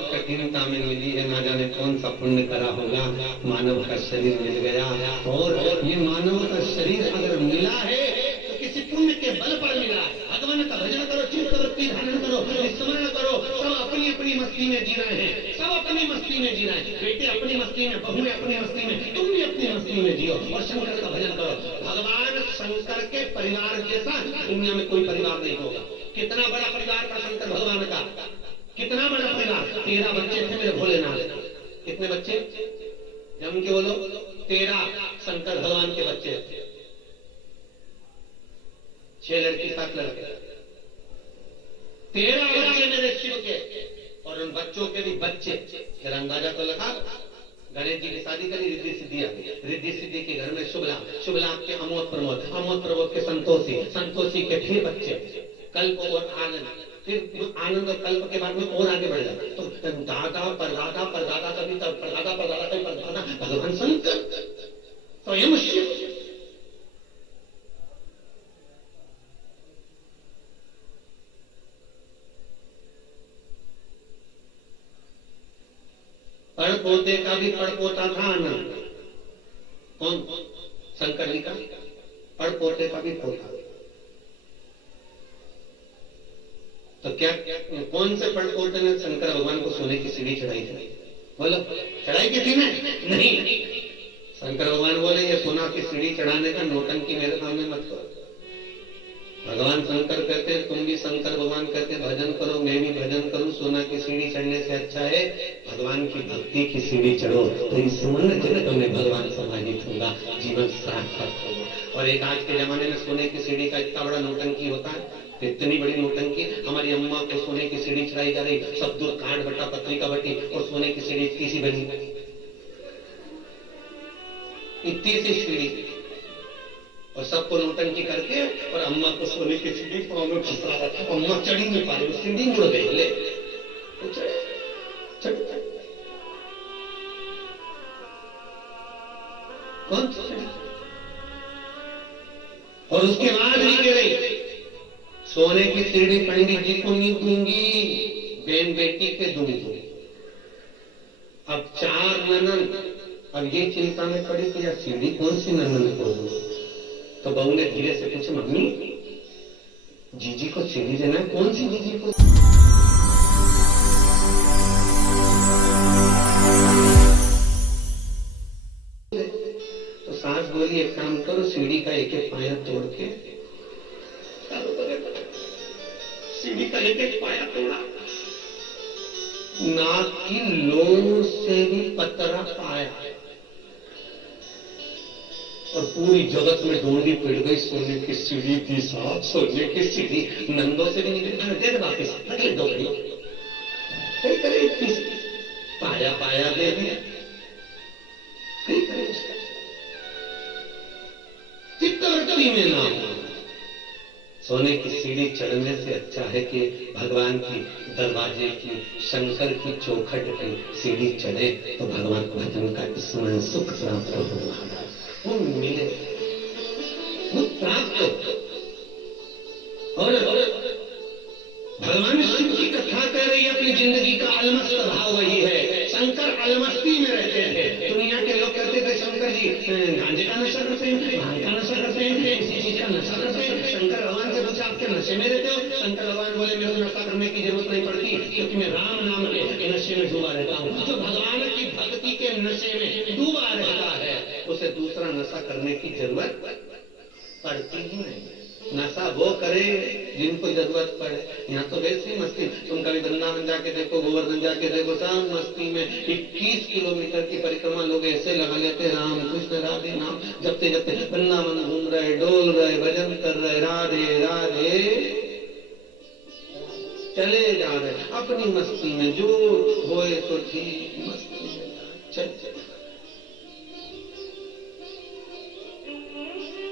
बहुत कठिनता में मिली है, ना जाने कौन सा पुण्य करा होगा, मानव का शरीर मिल गया। और ये मानव का शरीर अगर मिला है तो किसी पुण्य के बल पर मिला है। भगवान का भजन करो, चित्तवृत्ति धारण करो, स्मरण करो। सब अपनी अपनी मस्ती में जी रहे हैं, सब अपनी मस्ती में जी रहे हैं। बेटे अपनी मस्ती में, बहुएं अपनी मस्ती में, तुम भी अपनी मस्ती में जियो और शंकर का भजन करो। भगवान शंकर के परिवार जैसा दुनिया में कोई परिवार नहीं होगा। कितना बड़ा परिवार था शंकर भगवान का, कितना बड़ा परिवार। 13 बच्चे थे मेरे भोलेनाथ। कितने बच्चे? जम के बोलो। 13 शंकर भगवान के बच्चे थे। 6 लड़की 7 लड़के, 13 बच्चे मेरे शिव के। और उन बच्चों के भी बच्चे। फिर अंदाजा तो लगा, गणेश जी की शादी करी, रिद्धि सिद्धि आ गई। रिद्धि सिद्धि के घर में शुभ लाभ, शुभ लाभ के अमोद प्रमोद, अमोद प्रमोद के संतोषी, संतोषी के फिर बच्चे, कल्प और आनंद। फिर आनंद और कल्प के बाद में और आगे बढ़ जाता। तो दादा परदादा, परदादा कभी परदादा, परदादा कभी परदादा, भगवान शंकर स्वयं शिव। पड़पोते का भी पड़पोता था आनंद। कौन? शंकर जी का पड़पोते का भी पोता। तो क्या कौन से पड़पोते ने शंकर भगवान को सोने की सीढ़ी चढ़ाई थी? बोलो, चढ़ाई की थी नहीं। शंकर भगवान बोले ये सोना की सीढ़ी चढ़ाने का नौटंकी मेरे सामने मत करो। भगवान शंकर कहते हैं, तुम भी शंकर भगवान कहते हैं भजन करो, मैं भी भजन करूं। सोना की सीढ़ी चढ़ने से अच्छा है भगवान की भक्ति की सीढ़ी चढ़ो, तो इस मन जनक में भगवान समाहित होगा, जीवन सार्थक होगा। और एक आज के जमाने में सोने की सीढ़ी का इतना बड़ा नौटंकी होता है, इतनी बड़ी नौटंकी। हमारी अम्मा को सोने की सीढ़ी चढ़ाई जा रही, सब दूर काट बटा पत्नी का बटी, और सोने की सीढ़ी इतनी सी बनी, इतनी सी सीढ़ी, और सबको नौटंकी करके और अम्मा को सोने की सीढ़ी पाँव में फंसा रहा था। अम्मा चढ़ी नहीं पा रही, सीढ़ी मुड़ गई। ले कौन? और उसके बाद नहीं कह रही सोने की सीढ़ी पंडित जी को नहीं दूंगी, बहन बेटी के दूंगी। अब 4 ननन, अब ये चिंता में पड़ी कि यार सीढ़ी कौन सी ननन को दूं। तो बहू ने धीरे से पूछा, मम्मी जीजी को सीढ़ी देना है, कौन सी जीजी को? तो सास बोली एक काम करो, सीढ़ी का एक एक पाया तोड़ के, सीढ़ी का एक एक पाया तोड़ा, नाक की लोन से भी पतरा पाया, और पूरी जगत में ढूंढी पिट गई। सोने की सीढ़ी थी साहब, सोने की सीढ़ी। नंदों से भी निकल दे वापिस दो पाया पाया दे दिया। चित्तवृत्ति में नाम, सोने की सीढ़ी चढ़ने से अच्छा है कि भगवान की दरवाजे की, शंकर की चौखट की सीढ़ी चढ़े तो भगवान भजन का स्मरण सुख प्राप्त होगा, वो मिले, वो प्राप्त हो। और भगवान शिव की कथा कह रही है, अपनी जिंदगी का अलमस्त भाव वही है। शंकर अलमस्ती में रहते थे। दुनिया के लोग कहते थे शंकर जी गांजे का नशा करते हैं, भांग का नशा करते हैं, इसी चीज का नशा करते हैं। शंकर भगवान से पूछा, आपके नशे में रहते हो? शंकर भगवान बोले, मेरे को नशा करने की जरूरत नहीं पड़ती, क्योंकि मैं राम नाम के नशे में डूबा रहता हूँ। जो भगवान की भक्ति के नशे में डूबा रहता है उसे दूसरा नशा करने की जरूरत पड़ती ही नहीं। नशा वो करे जिनको जरूरत पड़े। यहाँ तो वैसे ही मस्ती, तुम कभी वृंदावन जाके देखो, गोवर्धन जाके देखो, सब मस्ती में 21 किलोमीटर की परिक्रमा लोग ऐसे लगा लेते, राम कृष्ण राधे नाम जपते जपते वृंदावन घूम रहे, डोल रहे, भजन कर रहे, राधे राधे चले जा रहे अपनी मस्ती में। जो होए तो ठीक, मस्ती में चल।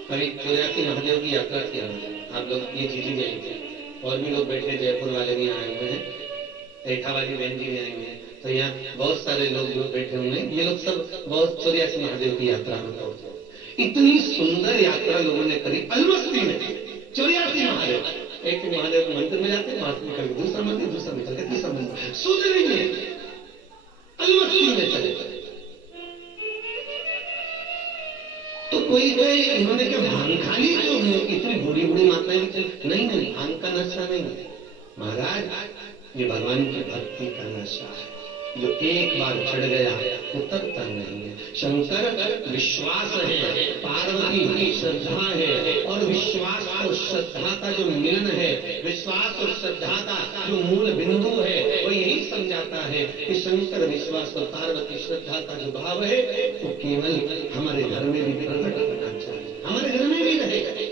अभी चौरासी महादेव की यात्रा किया आप लोग, ये जीजी गए थे, और भी लोग बैठे, जयपुर वाले भी आए हुए हैं, रेखा वाली बहन जी भी आए हुए हैं, तो यहाँ बहुत सारे लोग जो बैठे हुए हैं, ये लोग सब बहुत चौरासी महादेव की यात्रा में पहुंचे। इतनी सुंदर यात्रा लोगों ने करी अलमस्ती में। 84 महादेव, एक महादेव के मंदिर में जाते हैं, बात में कभी दूसरा मंदिर, दूसरा में तीसरा मंदिर, सूझ नहीं है। कोई कहे इन्होंने क्या भांग खा ली, जो इतनी बूढ़ी बूढ़ी माताएं भी चल, नहीं नहीं, भांग का नशा नहीं महाराज, ये भगवान की भक्ति का नशा है, जो एक बार चढ़ गया उतरता नहीं है। शंकर विश्वास है, पार्वती श्रद्धा है, और विश्वास और श्रद्धा का जो मिलन है, विश्वास और श्रद्धा का जो मूल बिंदु है, वो यही समझाता है कि शंकर विश्वास और पार्वती श्रद्धा का जो भाव है वो केवल हमारे घर में भी प्रकट होना चाहिए, हमारे घर में भी रहेगा।